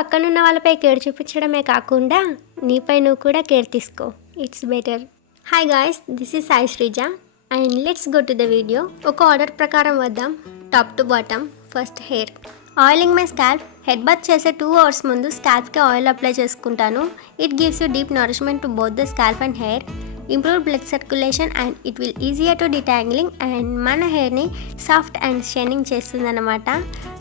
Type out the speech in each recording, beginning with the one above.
పక్కనున్న వాళ్ళపై కేర్ చూపించడమే కాకుండా నీపై నువ్వు కూడా కేర్ తీసుకో. It's better. Hi guys, this is Sai Sreeja and let's go to the video. ఒక ఆర్డర్ ప్రకారం వద్దాం. Top to bottom. First hair oiling my scalp. Head bath చేసే 2 hours ముందు స్కాల్ప్కి ఆయిల్ అప్లై చేసుకుంటాను. It gives you deep nourishment to both the scalp and hair, improve blood circulation and it will easier to detangling and మన హెయిర్ని soft and shining చేస్తుందన్నమాట.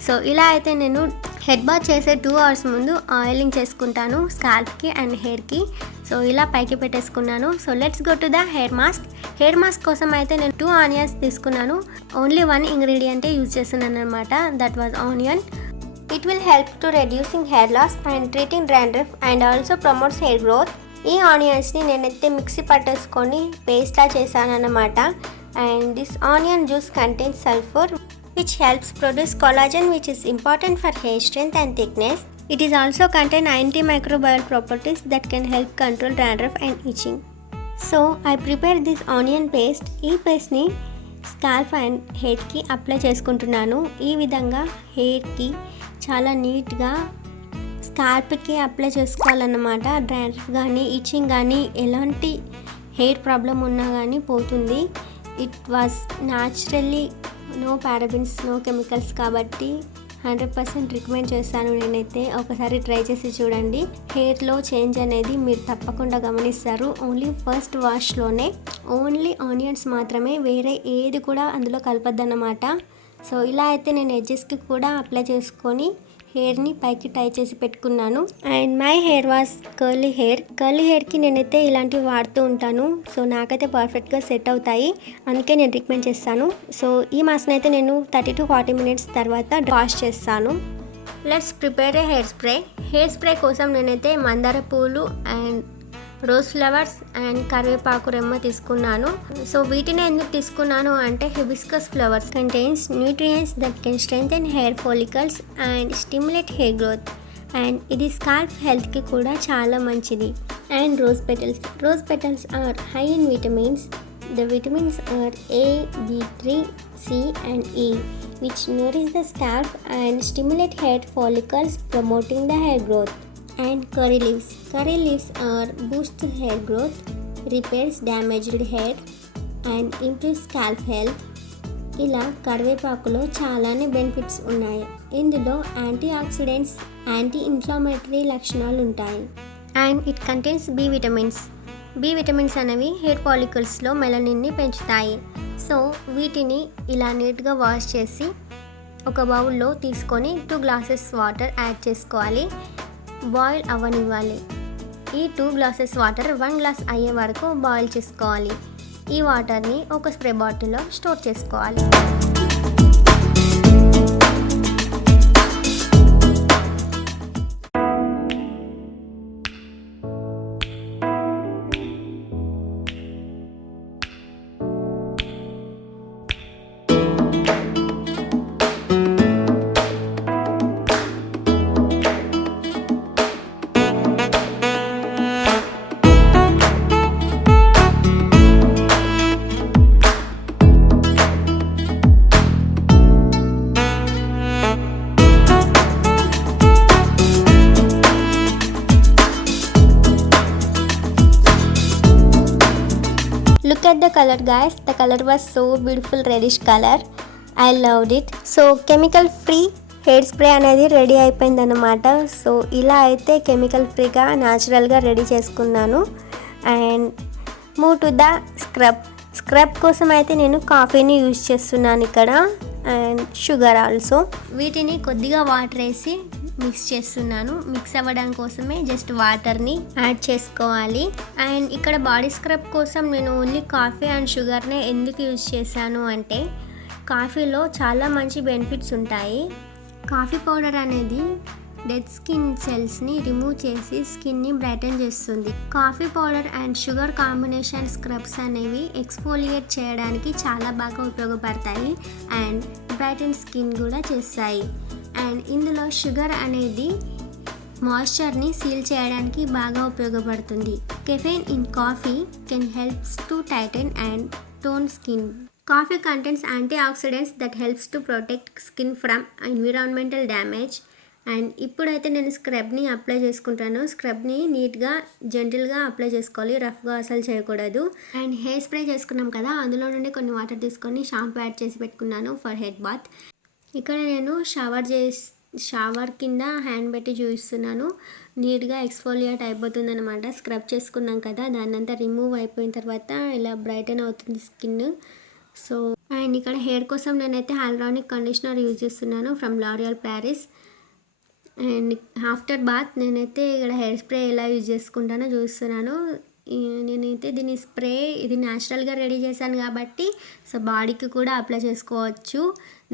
So ఇలా అయితే నేను హెడ్ బాత్ చేసే 2 hours ముందు ఆయిలింగ్ చేసుకుంటాను స్కాల్ప్కి అండ్ హెయిర్కి. సో ఇలా పైకి పెట్టేసుకున్నాను. So let's go to the hair mask. Hair mask కోసం అయితే నేను 2 onions తీసుకున్నాను. ఓన్లీ 1 ఇంగ్రీడియంటే యూజ్ చేస్తున్నాను అనమాట, that was onion. It will help to reducing hair loss and treating dandruff and also promotes hair growth. ఈ ఆనియన్స్ని నేనైతే మిక్సీ పట్టేసుకొని పేస్ట్లా చేశాను అన్నమాట. And this onion juice contains sulphur which helps produce collagen, which is important for hair strength and thickness. It is also contain antimicrobial properties that can help control dandruff and itching. So I prepared this onion paste. ఈ పేస్ట్ని scalp and హెయిర్కి apply చేసుకుంటున్నాను. ఈ విధంగా హెయిర్కి చాలా నీట్గా స్కాల్ప్కి అప్లై చేసుకోవాలన్నమాట. డాండ్రఫ్ కానీ ఇచ్చింగ్ కానీ ఎలాంటి హెయిర్ ప్రాబ్లం ఉన్నా కానీ పోతుంది. It was naturally no parabens, no chemicals కాబట్టి 100% రికమెండ్ చేస్తాను నేనైతే. ఒకసారి ట్రై చేసి చూడండి. హెయిర్లో చేంజ్ అనేది మీరు తప్పకుండా గమనిస్తారు. ఓన్లీ ఫస్ట్ వాష్లోనే ఓన్లీ ఆనియన్స్ మాత్రమే, వేరే ఏది కూడా అందులో కలపద్దన్నమాట. సో ఇలా అయితే నేను ఎడ్జెస్కి కూడా అప్లై చేసుకొని హెయిర్ని పైకి టై చేసి పెట్టుకున్నాను. And my hair was curly hair. Curly హెయిర్కి నేనైతే ఇలాంటివి వాడుతూ ఉంటాను. సో నాకైతే పర్ఫెక్ట్గా సెట్ అవుతాయి, అందుకే నేను రికమెండ్ చేస్తాను. సో ఈ మాస్క్ని అయితే నేను 30 to 40 minutes తర్వాత వాష్ చేస్తాను. Let's prepare A hair spray. Hair spray కోసం నేనైతే మందార పూలు అండ్ రోజ్ ఫ్లవర్స్ అండ్ కరివేపాకు రెమ్మ తీసుకున్నాను. సో వీటిని ఎందుకు తీసుకున్నాను అంటే hibiscus flowers contains nutrients that can strengthen hair follicles and stimulate hair growth and ఇది స్కాల్ప్ హెల్త్కి కూడా చాలా మంచిది. And rose petals. Rose petals are high in vitamins. The vitamins are A, B3, C and E which nourish the scalp and stimulate hair follicles, promoting the hair growth. And curry leaves. Curry leaves are boost hair growth, repairs damaged hair and improves scalp health. ఇలా కరివేపాకులో చాలానే benefits ఉన్నాయి. ఇందులో anti oxidants, anti inflammatory లక్షణాలు ఉంటాయి. And it contains B vitamins. B vitamins అనేవి hair ఫాలికల్స్లో మెలనిన్ని పెంచుతాయి. So వీటిని ఇలా నీట్గా వాష్ చేసి ఒక బౌల్లో తీసుకొని 2 glasses వాటర్ యాడ్ చేసుకోవాలి. బాయిల్ అవ్వనివ్వాలి. ఈ 2 glasses వాటర్ 1 glass అయ్యే వరకు బాయిల్ చేసుకోవాలి. ఈ వాటర్ని ఒక స్ప్రే బాటిల్లో స్టోర్ చేసుకోవాలి. Look at the color guys, the color was so beautiful reddish color. I loved it. So chemical free hair spray అనేది రెడీ అయిపోయింది అన్నమాట. సో ఇలా అయితే కెమికల్ ఫ్రీగా న్యాచురల్గా రెడీ చేసుకున్నాను. And move to the scrub. Scrub కోసం అయితే నేను కాఫీని యూజ్ చేస్తున్నాను ఇక్కడ అండ్ షుగర్ ఆల్సో. వీటిని కొద్దిగా వాటర్ వేసి మిక్స్ చేస్తున్నాను. మిక్స్ అవ్వడం కోసమే జస్ట్ వాటర్ని యాడ్ చేసుకోవాలి. అండ్ ఇక్కడ బాడీ స్క్రబ్ కోసం నేను ఓన్లీ కాఫీ అండ్ షుగర్నే ఎందుకు యూజ్ చేశాను అంటే కాఫీలో చాలా మంచి బెనిఫిట్స్ ఉంటాయి. కాఫీ పౌడర్ అనేది డెడ్ స్కిన్ సెల్స్ని రిమూవ్ చేసి స్కిన్ని బ్రైటన్ చేస్తుంది. Coffee powder and sugar combination scrubs అనేవి ఎక్స్ఫోలియేట్ చేయడానికి చాలా బాగా ఉపయోగపడతాయి అండ్ బ్రైటన్ స్కిన్ కూడా చేస్తాయి. అండ్ ఇందులో షుగర్ అనేది మాయిశ్చర్ని సీల్ చేయడానికి బాగా ఉపయోగపడుతుంది. Caffeine in coffee can helps to Titan and tone skin. Coffee contains antioxidants that helps to protect skin from environmental damage and ఇప్పుడైతే నేను స్క్రబ్ని అప్లై చేసుకుంటాను. స్క్రబ్ని నీట్గా జెంటిల్గా అప్లై చేసుకోవాలి, రఫ్గా అసలు చేయకూడదు. అండ్ హెయిర్ స్ప్రే చేసుకున్నాం కదా, అందులో నుండి కొన్ని వాటర్ తీసుకొని షాంపూ యాడ్ చేసి పెట్టుకున్నాను ఫర్ హెడ్ బాత్. ఇక్కడ నేను షవర్ కింద హ్యాండ్ పెట్టి చూపిస్తున్నాను. నీట్గా ఎక్స్ఫోలియేట్ అయిపోతుంది అనమాట. స్క్రబ్ చేసుకున్నాం కదా, దాన్నంతా రిమూవ్ అయిపోయిన తర్వాత ఇలా బ్రైటన్ అవుతుంది స్కిన్. సో అండ్ ఇక్కడ హెయిర్ కోసం నేనైతే హైలరానిక్ కండిషనర్ యూజ్ చేస్తున్నాను from L'Oreal Paris. And after bath నేనైతే ఇక్కడ హెయిర్ స్ప్రే ఎలా యూజ్ చేసుకుంటానో చూస్తున్నాను. నేనైతే దీని స్ప్రే ఇది న్యాచురల్గా రెడీ చేశాను కాబట్టి సో బాడీకి కూడా అప్లై చేసుకోవచ్చు,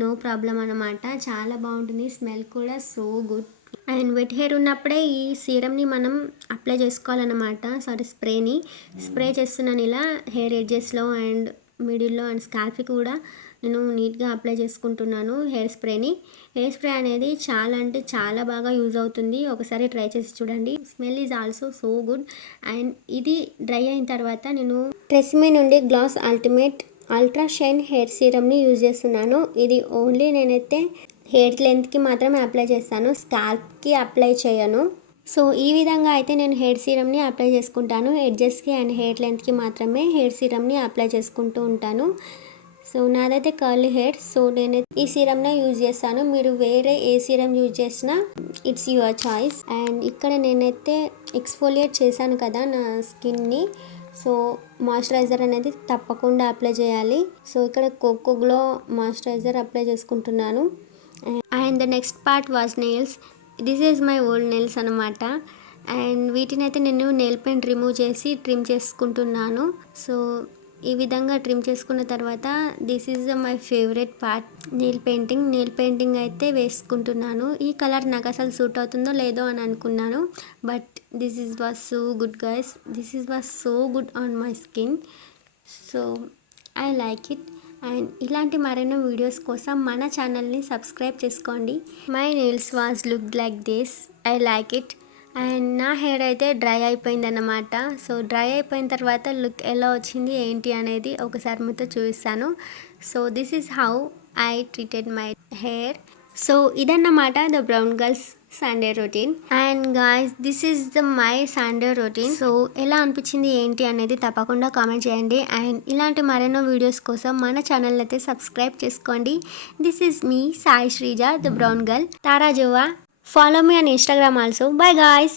నో ప్రాబ్లం అనమాట. చాలా బాగుంటుంది, స్మెల్ కూడా so good. And wet hair ఉన్నప్పుడే ఈ సీరమ్ని మనం అప్లై చేసుకోవాలన్నమాట. స్ప్రే చేస్తున్నాను ఇలా హెయిర్ ఎడ్జెస్లో అండ్ మిడిల్లో అండ్ స్కాల్ఫ్కి కూడా నేను నీట్గా అప్లై చేసుకుంటున్నాను హెయిర్ స్ప్రేని. హెయిర్ స్ప్రే అనేది చాలా అంటే చాలా బాగా యూజ్ అవుతుంది, ఒకసారి ట్రై చేసి చూడండి. Smell is also so good. And ఇది డ్రై అయిన తర్వాత నేను ట్రెస్మీ నుండి gloss ultimate ultra shine hair సీరమ్ని యూజ్ చేస్తున్నాను. ఇది ఓన్లీ నేనైతే హెయిర్ లెంత్కి మాత్రమే అప్లై చేస్తాను, స్కాల్ప్కి అప్లై చేయను. సో ఈ విధంగా అయితే నేను హెయిర్ సీరమ్ని అప్లై చేసుకుంటాను. ఎడ్జెస్కి అండ్ హెయిర్ లెంత్కి మాత్రమే హెయిర్ సీరమ్ని అప్లై చేసుకుంటూ ఉంటాను. సో నాదైతే కర్లీ హెయిర్, సో నేను ఈ సీరమ్నే యూజ్ చేస్తాను. మీరు వేరే ఏ సీరం యూజ్ చేసినా ఇట్స్ యువర్ చాయిస్. అండ్ ఇక్కడ నేనైతే ఎక్స్ఫోలియేట్ చేశాను కదా నా స్కిన్ని, సో మాయిశ్చరైజర్ అనేది తప్పకుండా అప్లై చేయాలి. సో ఇక్కడ కోకో గ్లో మాయిశ్చరైజర్ అప్లై చేసుకుంటున్నాను. And the next part was nails. This is my old nails అనమాట. అండ్ వీటినైతే నేను నెయిల్ పెయింట్ రిమూవ్ చేసి ట్రిమ్ చేసుకుంటున్నాను. సో ఈ విధంగా ట్రిమ్ చేసుకున్న తర్వాత this is my favourite part, nail painting అయితే వేసుకుంటున్నాను. ఈ కలర్ నాకు అసలు సూట్ అవుతుందో లేదో అని అనుకున్నాను, but this is was so good guys, this is was so good on my skin. So I like it. And ఇలాంటి మరెన్నో వీడియోస్ కోసం మన ఛానల్ని సబ్స్క్రైబ్ చేసుకోండి. My nails was look like this, I like it. And నా hair అయితే dry అయిపోయిందన్నమాట. So dry అయిపోయిన తర్వాత లుక్ ఎలా వచ్చింది ఏంటి అనేది ఒకసారి మీతో చూపిస్తాను. So this is how I treated my hair. So ఇదన్నమాట the brown girls Sunday routine. And guys this is my Sunday routine. So ఎలా అనిపించింది ఏంటి అనేది తప్పకుండా కామెంట్ చేయండి. అండ్ ఇలాంటి మరెన్నో వీడియోస్ కోసం మన ఛానల్ అయితే సబ్స్క్రైబ్ చేసుకోండి. This is me Sai Sreeja the brown girl Tara Jua. Follow me on Instagram also. Bye guys.